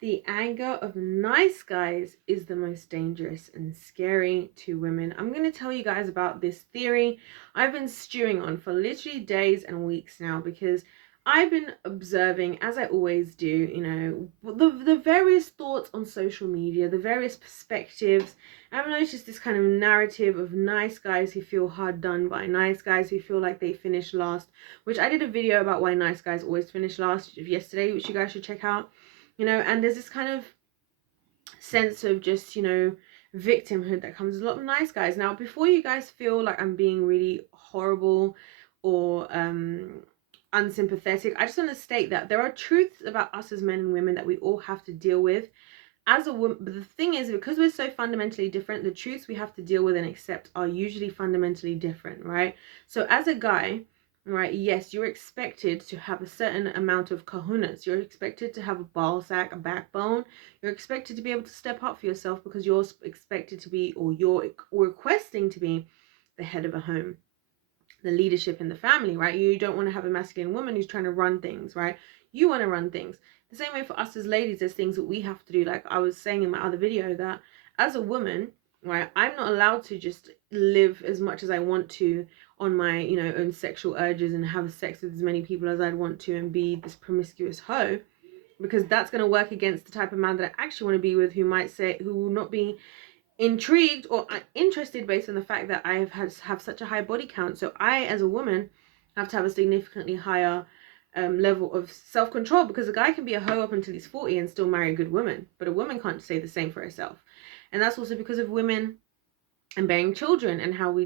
The anger of nice guys is the most dangerous and scary to women. I'm going to tell you guys about this theory I've been stewing on for literally days and weeks now, because I've been observing, as I always do, the various thoughts on social media, the various perspectives. I've noticed this kind of narrative of nice guys who feel hard done by, nice guys who feel like they finish last, which I did a video about why nice guys always finish last yesterday, which you guys should check out. And there's this kind of sense of just, victimhood that comes with a lot of nice guys. Now, before you guys feel like I'm being really horrible or unsympathetic, I just want to state that there are truths about us as men and women that we all have to deal with as a woman. But the thing is, because we're so fundamentally different, the truths we have to deal with and accept are usually fundamentally different, right? So as a guy, right, yes, you're expected to have a certain amount of kahunas. You're expected to have a ball sack, a backbone. You're expected to be able to step up for yourself because you're expected to be, or you're requesting to be, the head of a home, the leadership in the family, right? You don't want to have a masculine woman who's trying to run things, right? You want to run things. The same way for us as ladies, there's things that we have to do. Like I was saying in my other video, that as a woman, right, I'm not allowed to just live as much as I want to on my, own sexual urges and have sex with as many people as I'd want to and be this promiscuous hoe, because that's going to work against the type of man that I actually want to be with, who will not be intrigued or interested based on the fact that I have such a high body count. So I, as a woman, have to have a significantly higher level of self-control, because a guy can be a hoe up until he's 40 and still marry a good woman, but a woman can't say the same for herself. And that's also because of women and bearing children, and how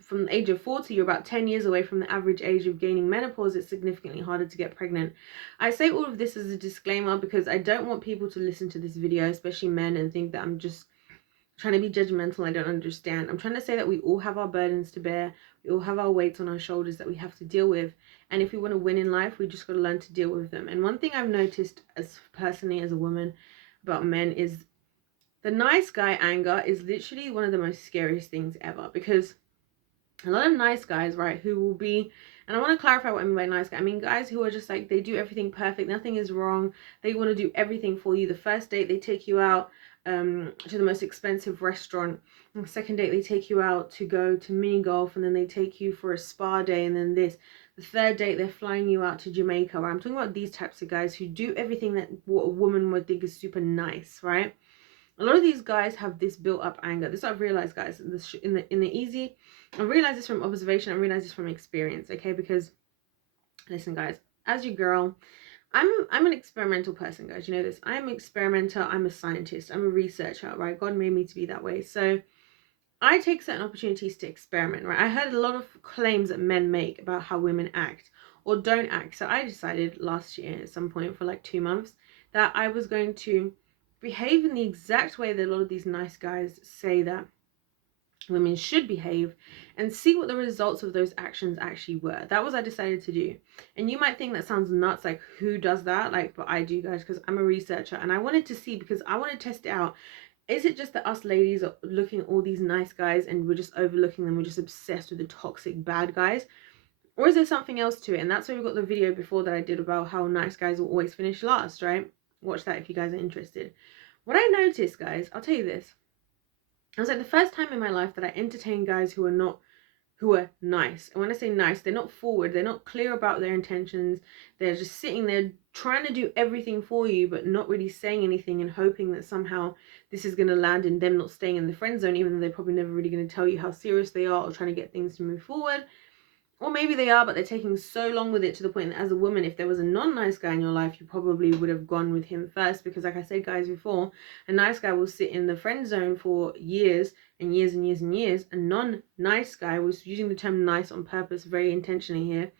from the age of 40, you're about 10 years away from the average age of gaining menopause. It's significantly harder to get pregnant. I say all of this as a disclaimer because I don't want people to listen to this video, especially men, and think that I'm just trying to be judgmental. I don't understand. I'm trying to say that we all have our burdens to bear. We all have our weights on our shoulders that we have to deal with. And if we want to win in life, we just got to learn to deal with them. And one thing I've noticed as personally as a woman about men is the nice guy anger is literally one of the most scariest things ever, because a lot of nice guys, right, who will be, and I want to clarify what I mean by nice guy. I mean guys who are just like, they do everything perfect, nothing is wrong, they want to do everything for you. The first date, they take you out to the most expensive restaurant. On the second date, they take you out to go to mini golf, and then they take you for a spa day, and then this. The third date, they're flying you out to Jamaica, right? I'm talking about these types of guys who do everything that what a woman would think is super nice, right? A lot of these guys have this built up anger. This I've realized, guys, in the easy. I realized this from observation. I realized this from experience. Okay, because listen, guys, as your girl, I'm an experimental person, guys. You know this. I'm an experimenter. I'm a scientist. I'm a researcher, right? God made me to be that way. So I take certain opportunities to experiment, right? I heard a lot of claims that men make about how women act or don't act. So I decided last year at some point for like 2 months that I was going to behave in the exact way that a lot of these nice guys say that women should behave, and see what the results of those actions actually were. That was I decided to do. And you might think that sounds nuts, like who does that? Like, but I do, guys, because I'm a researcher and I wanted to see, because I want to test it out. Is it just that us ladies are looking at all these nice guys and we're just overlooking them, we're just obsessed with the toxic bad guys? Or is there something else to it? And that's why we got the video before that I did about how nice guys will always finish last, right? Watch that if you guys are interested. What I noticed, guys, I'll tell you this. It was like the first time in my life that I entertained guys who are nice. And when I say nice, they're not forward, they're not clear about their intentions. They're just sitting there trying to do everything for you, but not really saying anything, and hoping that somehow this is going to land in them not staying in the friend zone, even though they're probably never really going to tell you how serious they are or trying to get things to move forward. Or maybe they are, but they're taking so long with it to the point that as a woman, if there was a non-nice guy in your life, you probably would have gone with him first. Because like I said, guys, before, a nice guy will sit in the friend zone for years and years and years and years. A non-nice guy, was using the term nice on purpose very intentionally here,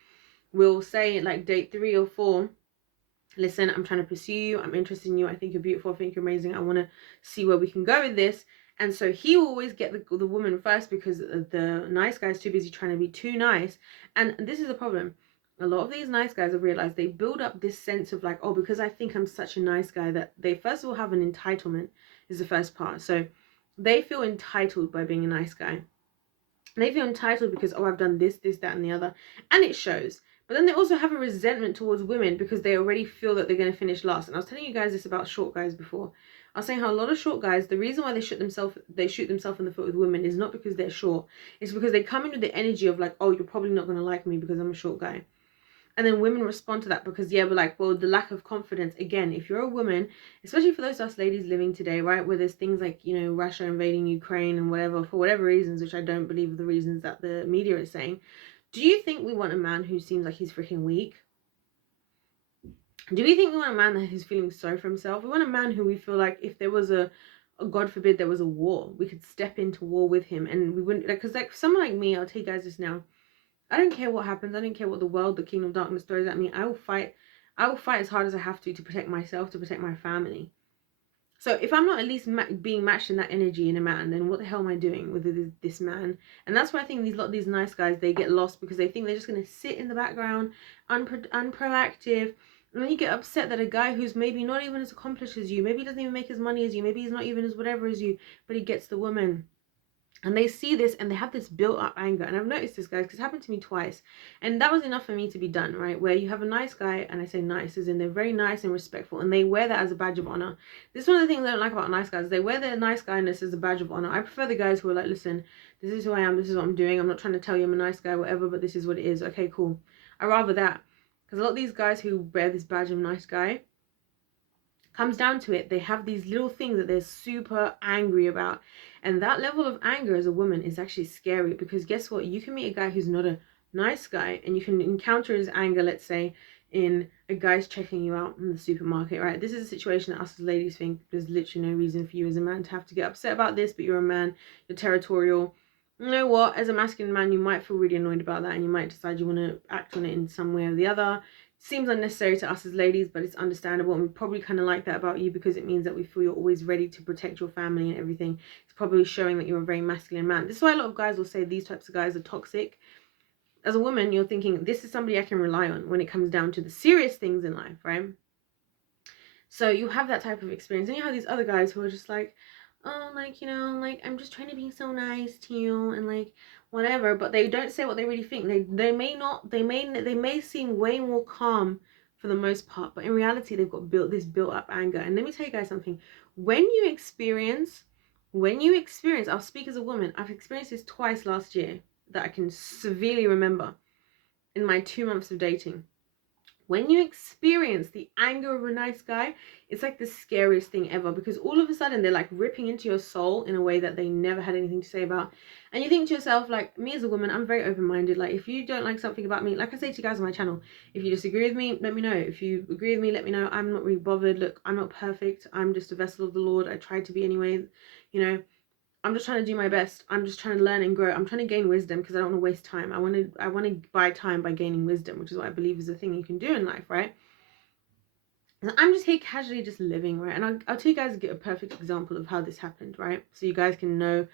will say like date 3 or 4, listen, I'm trying to pursue you, I'm interested in you, I think you're beautiful, I think you're amazing, I want to see where we can go with this. And so he will always get the woman first, because the nice guy's too busy trying to be too nice. And this is the problem. A lot of these nice guys, have realized, they build up this sense of like, oh, because I think I'm such a nice guy, that they first of all have an entitlement, is the first part. So they feel entitled by being a nice guy. They feel entitled because, oh, I've done this, that, and the other. And it shows. But then they also have a resentment towards women because they already feel that they're going to finish last. And I was telling you guys this about short guys before. I was saying how a lot of short guys, the reason why they shoot themselves in the foot with women is not because they're short. It's because they come in with the energy of like, oh, you're probably not going to like me because I'm a short guy. And then women respond to that because, yeah, we're like, well, the lack of confidence. Again, if you're a woman, especially for those of us ladies living today, right, where there's things like, you know, Russia invading Ukraine and whatever, for whatever reasons, which I don't believe are the reasons that the media is saying. Do you think we want a man who seems like he's freaking weak? Do we think we want a man that is feeling sorry for himself? We want a man who we feel like if there was a God forbid, there was a war, we could step into war with him and we wouldn't, like, because like someone like me, I'll tell you guys this now. I don't care what happens. I don't care what the world, the kingdom of darkness throws at me. I will fight. I will fight as hard as I have to protect myself, to protect my family. So if I'm not at least being matched in that energy in a man, then what the hell am I doing with this man? And that's why I think these nice guys, they get lost because they think they're just going to sit in the background, unproactive. And then you get upset that a guy who's maybe not even as accomplished as you, maybe he doesn't even make as money as you, maybe he's not even as whatever as you, but he gets the woman. And they see this and they have this built up anger. And I've noticed this, guys, because it happened to me twice. And that was enough for me to be done, right? Where you have a nice guy, and I say nice as in they're very nice and respectful, and they wear that as a badge of honor. This is one of the things I don't like about nice guys. They wear their nice guyness as a badge of honor. I prefer the guys who are like, listen, this is who I am, this is what I'm doing. I'm not trying to tell you I'm a nice guy, whatever, but this is what it is. Okay, cool. I rather that. Because a lot of these guys who wear this badge of nice guy, comes down to it, they have these little things that they're super angry about. And that level of anger as a woman is actually scary because guess what? You can meet a guy who's not a nice guy and you can encounter his anger, let's say, in a guy's checking you out in the supermarket, right? This is a situation that us as ladies think there's literally no reason for you as a man to have to get upset about this, but you're a man, you're territorial. You know what? As a masculine man, you might feel really annoyed about that and you might decide you want to act on it in some way or the other. Seems unnecessary to us as ladies, but it's understandable, and we probably kind of like that about you because it means that we feel you're always ready to protect your family and everything. It's probably showing that you're a very masculine man. This is why a lot of guys will say these types of guys are toxic. As a woman, you're thinking this is somebody I can rely on when it comes down to the serious things in life, right? So you have that type of experience, and you have these other guys who are just like, oh, like, you know, like, I'm just trying to be so nice to you and like whatever, but they don't say what they really think. They may seem way more calm for the most part, but in reality they've got built up anger. And let me tell you guys something. When you experience, I'll speak as a woman. I've experienced this twice last year that I can severely remember in my 2 months of dating. When you experience the anger of a nice guy, it's like the scariest thing ever because all of a sudden they're like ripping into your soul in a way that they never had anything to say about. And you think to yourself, like, me as a woman, I'm very open-minded. Like, if you don't like something about me, like I say to you guys on my channel, if you disagree with me, let me know. If you agree with me, let me know. I'm not really bothered. Look, I'm not perfect. I'm just a vessel of the Lord. I try to be anyway, you know. I'm just trying to do my best. I'm just trying to learn and grow. I'm trying to gain wisdom because I don't want to waste time. I want to buy time by gaining wisdom, which is what I believe is the thing you can do in life, right? And I'm just here casually just living, right? And I'll tell you guys a perfect example of how this happened, right? So you guys can know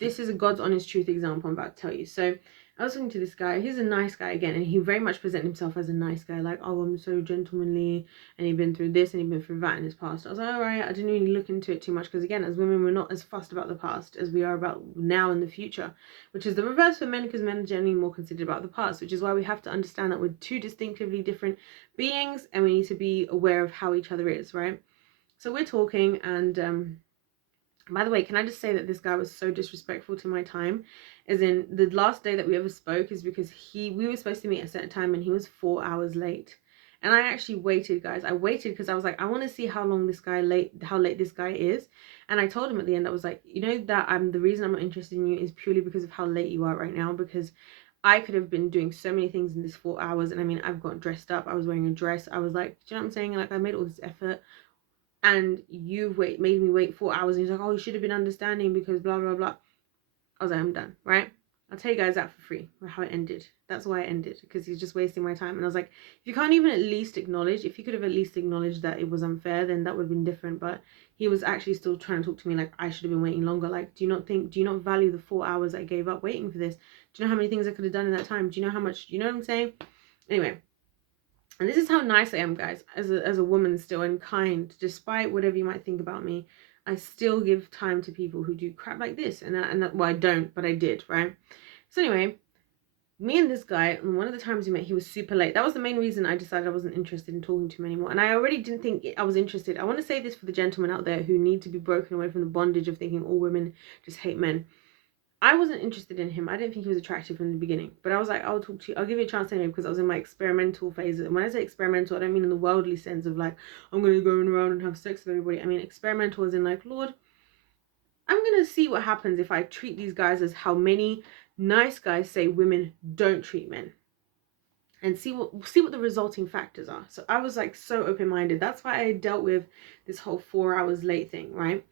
this is a God's honest truth example I'm about to tell you. So I was talking to this guy. He's a nice guy again, and he very much presented himself as a nice guy, like, oh, I'm so gentlemanly, and he'd been through this and he'd been through that in his past. I was like, all right, I didn't really look into it too much because, again, as women, we're not as fussed about the past as we are about now and the future, which is the reverse for men because men are generally more considerate about the past, which is why we have to understand that we're two distinctively different beings and we need to be aware of how each other is, right? So we're talking, and by the way, can I just say that this guy was so disrespectful to my time? As in, the last day that we ever spoke is because we were supposed to meet at a certain time and he was 4 hours late. And I actually waited, guys. I waited because I was like, I want to see how late this guy is. And I told him at the end, I was like, you know that the reason I'm not interested in you is purely because of how late you are right now, because I could have been doing so many things in this 4 hours. And I mean, I've got dressed up. I was wearing a dress. I was like, do you know what I'm saying? Like, I made all this effort. And you made me wait 4 hours, and he's like, oh, you should have been understanding because blah blah blah. I was like, I'm done, right? I'll tell you guys that for free, how it ended. That's why it ended, because he's just wasting my time. And I was like, if you can't even at least acknowledge, if you could have at least acknowledged that it was unfair, then that would have been different. But he was actually still trying to talk to me like I should have been waiting longer. Like, do you not value the 4 hours I gave up waiting for this? Do you know how many things I could have done in that time? Do you know how much, you know what I'm saying? Anyway. And this is how nice I am, guys, as a woman still, and kind, despite whatever you might think about me. I still give time to people who do crap like this. And well, I don't, but I did, right? So anyway, me and this guy, and one of the times we met, he was super late. That was the main reason I decided I wasn't interested in talking to him anymore. And I already didn't think I was interested. I want to say this for the gentlemen out there who need to be broken away from the bondage of thinking all women just hate men. I wasn't interested in him. I didn't think he was attractive from the beginning. But I was like, I'll talk to you. I'll give you a chance anyway, because I was in my experimental phase. And when I say experimental, I don't mean in the worldly sense of like, I'm going to go around and have sex with everybody. I mean experimental as in like, Lord, I'm going to see what happens if I treat these guys as how many nice guys say women don't treat men. And see what the resulting factors are. So I was like so open-minded. That's why I dealt with this whole 4 hours late thing, right?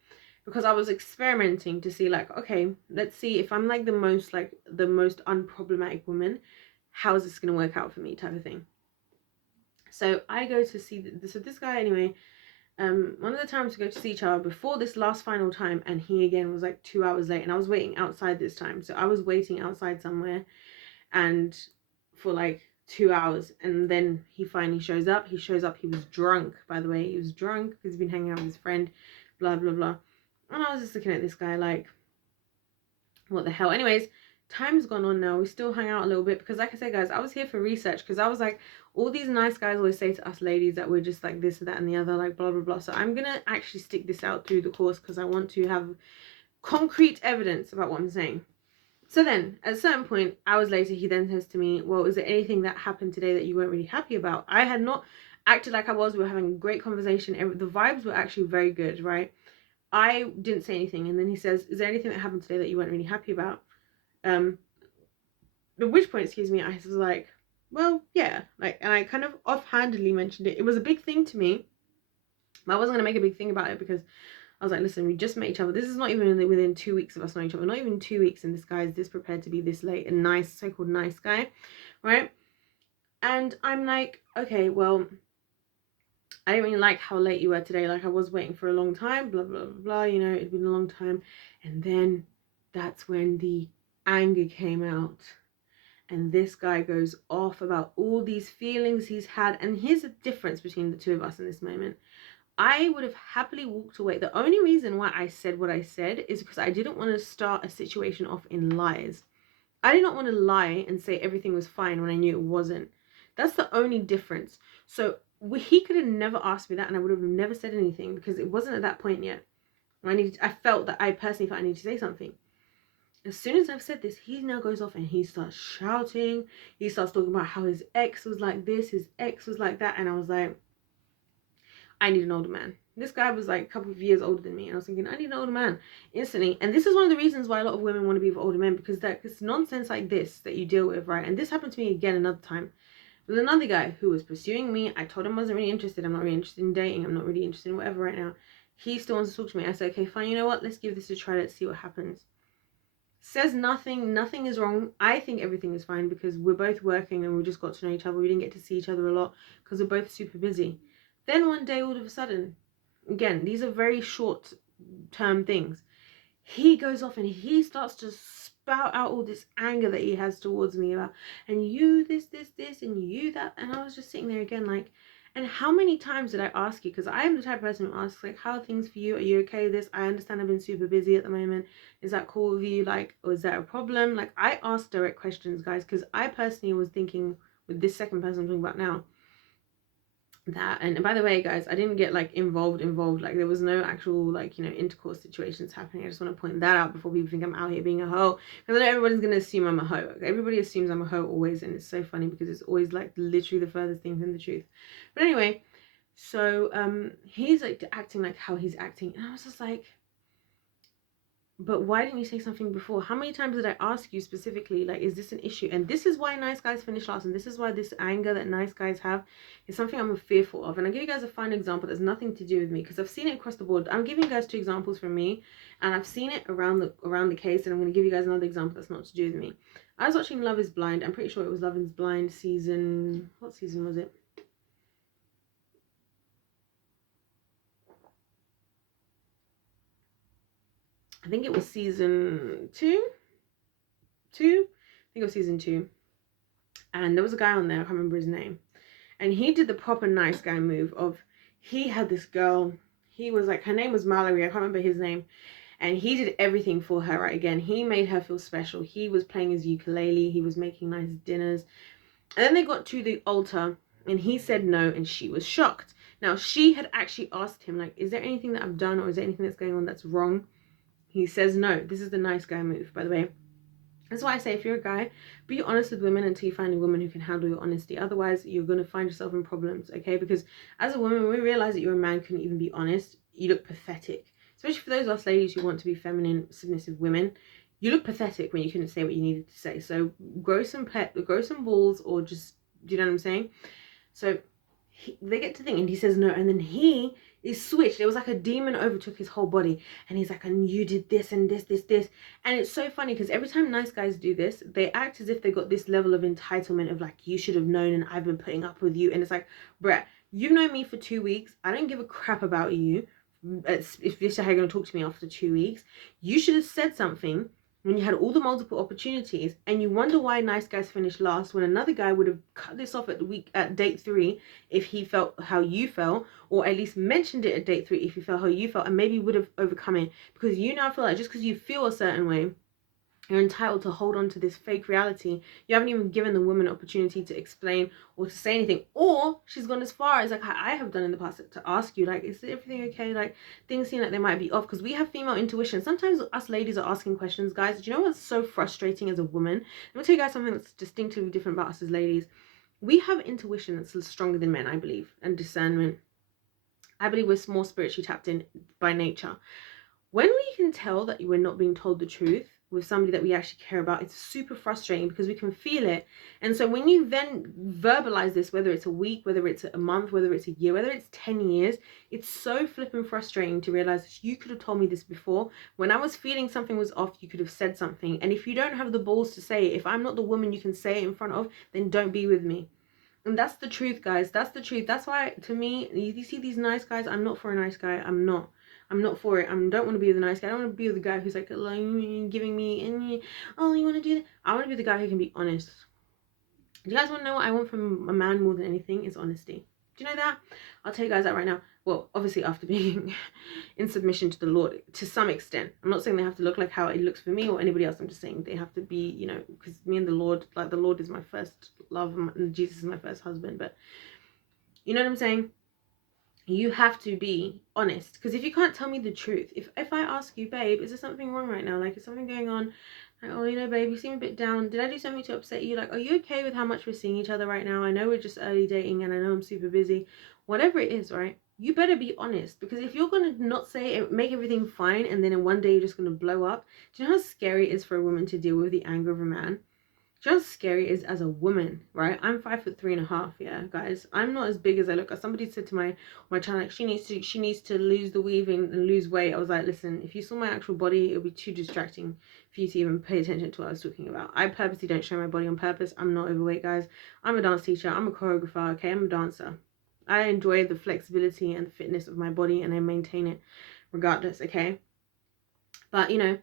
Because I was experimenting to see like, okay, let's see if I'm like the most unproblematic woman, how is this gonna work out for me, type of thing. So I go to see this guy anyway. One of the times we go to see each other before this last final time, and he again was like 2 hours late, and I was waiting outside this time. So I was waiting outside somewhere, and for like 2 hours, and then he finally shows up. He was drunk, by the way. He was drunk because he's been hanging out with his friend, blah blah blah. And I was just looking at this guy like, what the hell? Anyways, time's gone on now. We still hang out a little bit because, like I said, guys, I was here for research, because I was like, all these nice guys always say to us ladies that we're just like this, that, and the other, like blah blah blah. So I'm gonna actually stick this out through the course because I want to have concrete evidence about what I'm saying. So then, at a certain point, hours later, he then says to me, well, is there anything that happened today that you weren't really happy about? I had not acted like I was. We were having a great conversation. The vibes were actually very good, right? I didn't say anything. And then he says, is there anything that happened today that you weren't really happy about? At which point, excuse me, I was like, well, yeah. Like, and I kind of offhandedly mentioned it. It was a big thing to me. But I wasn't going to make a big thing about it because I was like, listen, we just met each other. This is not even within 2 weeks of us knowing each other. Not even 2 weeks, and this guy is this prepared to be this late. A nice, so-called nice guy, right? And I'm like, okay, well, I didn't really like how late you were today. Like, I was waiting for a long time, blah, blah, blah, blah. You know, it'd been a long time. And then that's when the anger came out. And this guy goes off about all these feelings he's had. And here's the difference between the two of us in this moment. I would have happily walked away. The only reason why I said what I said is because I didn't want to start a situation off in lies. I did not want to lie and say everything was fine when I knew it wasn't. That's the only difference. So he could have never asked me that, and I would have never said anything because it wasn't at that point yet. I felt that I personally felt I needed to say something. As soon as I've said this, he now goes off and he starts shouting. He starts talking about how his ex was like this, his ex was like that, and I was like, I need an older man. This guy was like a couple of years older than me, and I was thinking, I need an older man instantly. And this is one of the reasons why a lot of women want to be with older men, because it's nonsense like this that you deal with, right? And this happened to me again another time with another guy who was pursuing me. I told him I wasn't really interested. I'm not really interested in dating. I'm not really interested in whatever right now. He still wants to talk to me. I said, okay, fine. You know what? Let's give this a try. Let's see what happens. Says nothing. Nothing is wrong. I think everything is fine because we're both working and we just got to know each other. We didn't get to see each other a lot because we're both super busy. Then one day, all of a sudden, again, these are very short term things, he goes off and he starts to spout out all this anger that he has towards me about, and you this, and you that. And I was just sitting there again like, and how many times did I ask you? Because I am the type of person who asks like, how are things for you? Are you okay with this? I understand I've been super busy at the moment. Is that cool with you? Like, or is that a problem? Like, I ask direct questions, guys, because I personally was thinking with this second person I'm talking about now, that, and by the way, guys, I didn't get like involved, like there was no actual like, you know, intercourse situations happening. I just want to point that out before people think I'm out here being a hoe, because I know everybody's gonna assume I'm a hoe. Everybody assumes I'm a hoe always, and it's so funny because it's always like literally the furthest thing from the truth. But anyway, so he's like acting like how he's acting, and I was just like, but why didn't you say something before? How many times did I ask you specifically, like, is this an issue? And this is why nice guys finish last, and this is why this anger that nice guys have is something I'm fearful of. And I'll give you guys a fine example that's nothing to do with me, because I've seen it across the board. I'm giving you guys 2 examples from me, and I've seen it around the case, and I'm going to give you guys another example that's not to do with me. I was watching Love is Blind. I'm pretty sure it was Love is Blind season... What season was it? I think it was season 2. I think it was season 2. And there was a guy on there, I can't remember his name. And he did the proper nice guy move of, he had this girl, he was like, her name was Mallory, I can't remember his name. and he did everything for her, right? Again, he made her feel special. He was playing his ukulele, he was making nice dinners. And then they got to the altar and he said no, and she was shocked. Now, she had actually asked him, like, is there anything that I've done, or is there anything that's going on that's wrong? He says no. This is the nice guy move, by the way. That's why I say, if you're a guy, be honest with women until you find a woman who can handle your honesty. Otherwise, you're going to find yourself in problems, okay? Because as a woman, when we realize that you're a man couldn't even be honest, you look pathetic. Especially for those of us ladies who want to be feminine, submissive women. You look pathetic when you couldn't say what you needed to say. So grow some balls, or just, do you know what I'm saying? So they get to think, and he says no, and then he is switched. It was like a demon overtook his whole body, and he's like, and you did this and this. And it's so funny because every time nice guys do this, they act as if they got this level of entitlement of like, you should have known, and I've been putting up with you. And it's like, bruh, you've known me for 2 weeks. I don't give a crap about you. If this is how you're going to talk to me after 2 weeks, you should have said something when you had all the multiple opportunities. And you wonder why nice guys finish last, when another guy would have cut this off at date 3 if he felt how you felt, or at least mentioned it at date 3 if you felt how you felt, and maybe would have overcome it. Because you now feel like just because you feel a certain way, you're entitled to hold on to this fake reality. You haven't even given the woman an opportunity to explain or to say anything. Or she's gone as far as, like I have done in the past, to ask you, like, is everything okay? Like, things seem like they might be off. Because we have female intuition. Sometimes us ladies are asking questions. Guys, do you know what's so frustrating as a woman? Let me tell you guys something that's distinctively different about us as ladies. We have intuition that's stronger than men, I believe, and discernment. I believe we're more spiritually tapped in by nature. When we can tell that we're not being told the truth with somebody that we actually care about, it's super frustrating because we can feel it. And so when you then verbalize this, whether it's a week, whether it's a month, whether it's a year, whether it's 10 years, it's so flipping frustrating to realize that you could have told me this before. When I was feeling something was off, you could have said something. And if you don't have the balls to say it, if I'm not the woman you can say it in front of, then don't be with me. And that's the truth, guys. That's the truth. That's why, to me, you see these nice guys, I'm not for a nice guy. I'm not for it. I don't want to be the nice guy. I don't want to be the guy who's like giving me, oh, you want to do that? I want to be the guy who can be honest. Do you guys want to know what I want from a man more than anything? Is honesty. Do you know that? I'll tell you guys that right now. Well, obviously after being in submission to the Lord to some extent. I'm not saying they have to look like how it looks for me or anybody else. I'm just saying they have to be, you know, because me and the Lord, like the Lord is my first love and Jesus is my first husband. But you know what I'm saying? You have to be honest, because if you can't tell me the truth, if I ask you, babe, is there something wrong right now? Like, is something going on? Like, oh, you know, babe, you seem a bit down. Did I do something to upset you? Like, are you okay with how much we're seeing each other right now? I know we're just early dating and I know I'm super busy. Whatever it is, right? You better be honest, because if you're going to not say it, make everything fine, and then in one day you're just going to blow up. Do you know how scary it is for a woman to deal with the anger of a man? Just scary is as a woman, right? I'm 5'3.5", yeah, guys. I'm not as big as I look. Somebody said to my channel, like, she needs to lose the weaving and lose weight. I was like, listen, if you saw my actual body, it would be too distracting for you to even pay attention to what I was talking about. I purposely don't show my body on purpose. I'm not overweight, guys. I'm a dance teacher. I'm a choreographer, okay? I'm a dancer. I enjoy the flexibility and the fitness of my body, and I maintain it regardless, okay? But, you know,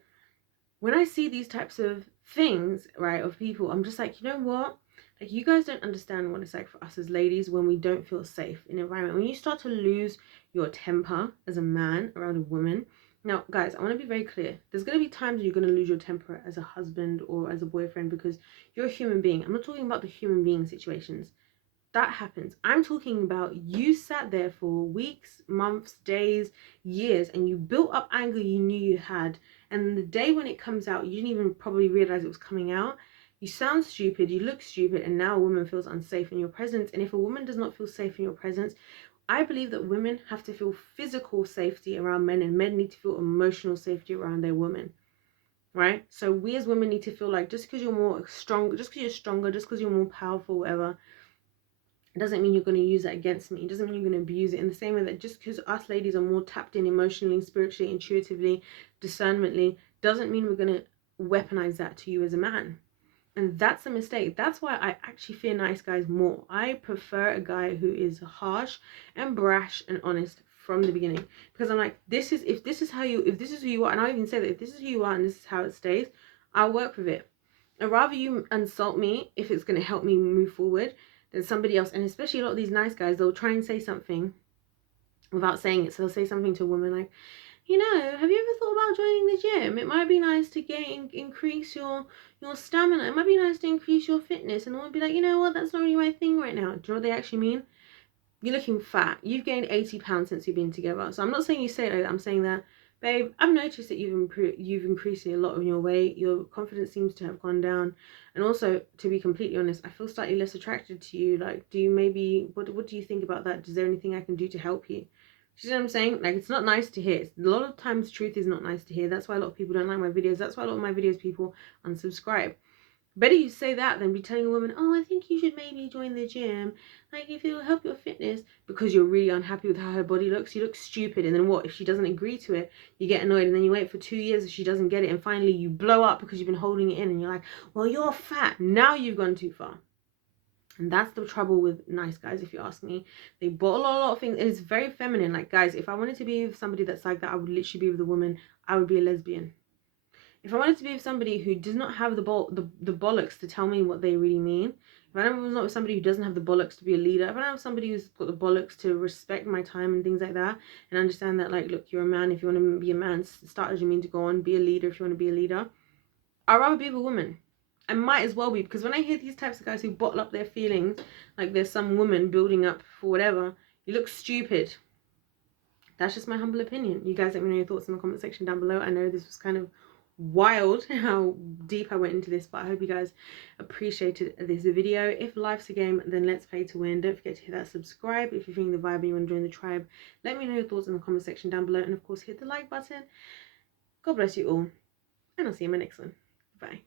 when I see these types of things, right, of people, I'm just like, you know what? Like, you guys don't understand what it's like for us as ladies when we don't feel safe in an environment. When you start to lose your temper as a man around a woman. Now, guys, I want to be very clear. There's going to be times you're going to lose your temper as a husband or as a boyfriend because you're a human being. I'm not talking about the human being situations. That happens. I'm talking about you sat there for weeks, months, days, years, and you built up anger you knew you had. And the day when it comes out, you didn't even probably realize it was coming out. You sound stupid, you look stupid, and now a woman feels unsafe in your presence. And if a woman does not feel safe in your presence, I believe that women have to feel physical safety around men, and men need to feel emotional safety around their women. Right? So we as women need to feel like just because you're more strong, just because you're stronger, just because you're more powerful, whatever, it doesn't mean you're going to use that against me. It doesn't mean you're going to abuse it. In the same way that just because us ladies are more tapped in emotionally, spiritually, intuitively, discernmentally, doesn't mean we're going to weaponize that to you as a man. And that's a mistake. That's why I actually fear nice guys more. I prefer a guy who is harsh and brash and honest from the beginning. Because I'm like, if this is who you are, and I even say that if this is who you are and this is how it stays, I'll work with it. I'd rather you insult me if it's going to help me move forward than somebody else. And especially a lot of these nice guys, they'll try and say something without saying it. So they'll say something to a woman like, you know, have you ever thought about joining the gym? It might be nice to increase your stamina. It might be nice to increase your fitness. And I would be like, you know what, that's not really my thing right now. Do you know what they actually mean? You're looking fat. You've gained 80 pounds since you've been together. So I'm not saying you say it like that. I'm saying that, babe, I've noticed that you've increased a lot in your weight. Your confidence seems to have gone down. And also, to be completely honest, I feel slightly less attracted to you. Like, do you maybe, what do you think about that? Is there anything I can do to help you? Do you know what I'm saying? Like, it's not nice to hear. A lot of times truth is not nice to hear. That's why a lot of people don't like my videos. That's why a lot of my videos people unsubscribe. Better you say that than be telling a woman, oh, I think you should maybe join the gym. Like, if it'll help your fitness, because you're really unhappy with how her body looks. You look stupid. And then what? If she doesn't agree to it, you get annoyed. And then you wait for 2 years if she doesn't get it. And finally you blow up because you've been holding it in. And you're like, well, you're fat. Now you've gone too far. And that's the trouble with nice guys, if you ask me. They bottle a lot of things. It's very feminine. Like, guys, if I wanted to be with somebody that's like that, I would literally be with a woman. I would be a lesbian. If I wanted to be with somebody who does not have the bollocks to tell me what they really mean, if I was not with somebody who doesn't have the bollocks to be a leader, if I don't have somebody who's got the bollocks to respect my time and things like that, and understand that, like, look, you're a man. If you want to be a man, start as you mean to go on. Be a leader if you want to be a leader. I'd rather be with a woman. I might as well be, because when I hear these types of guys who bottle up their feelings, like there's some woman building up for whatever, you look stupid. That's just my humble opinion. You guys let me know your thoughts in the comment section down below. I know this was kind of wild how deep I went into this, but I hope you guys appreciated this video. If life's a game, then let's play to win. Don't forget to hit that subscribe if you're feeling the vibe and you want to join the tribe. Let me know your thoughts in the comment section down below, and of course hit the like button. God bless you all, and I'll see you in my next one. Bye.